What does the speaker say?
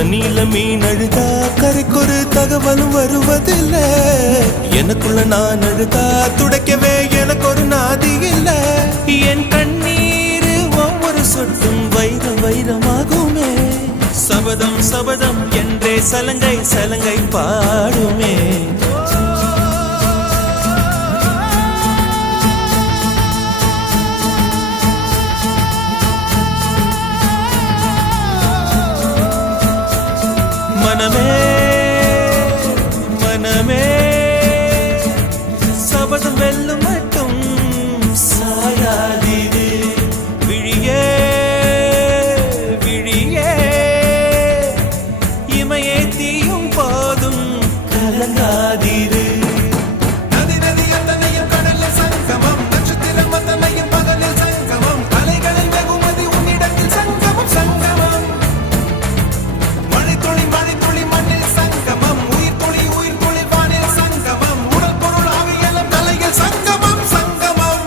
தண்ணியில மீன் அழுதா கரைக்கொரு தகவலும் வருவதில்லை. எனக்குள்ள நான் அழுதா துடைக்கவே எனக்கு ஒரு நாதி இல்லை. என் கண்ணீர் ஒவ்வொரு சொட்டும் வைரம் வைரமாகுமே. சபதம் சபதம் என்றே சலங்கை சலங்கை பாடுமே. மனமே மனமே சபதம் வெல்லும் மட்டும் சாயாதீது. விழியே விழியே இமையே தீயும் போதும் கலங்காதீரு. நதி நதி அத்தனையும் கடலில் சங்கமம், நட்சத்திரம் அத்தனையும் பகலில் சங்கமம், அலைகளில் வெகுமதி உன்னிடத்தில் சங்கமம் சங்கமம். மழை துளி மண்ணில் சங்கமம், உயிர் துளி வானில் சங்கமம், உடல் பொருள் ஆவியெல்லாம் தலையில் சங்கமம் சங்கமம்.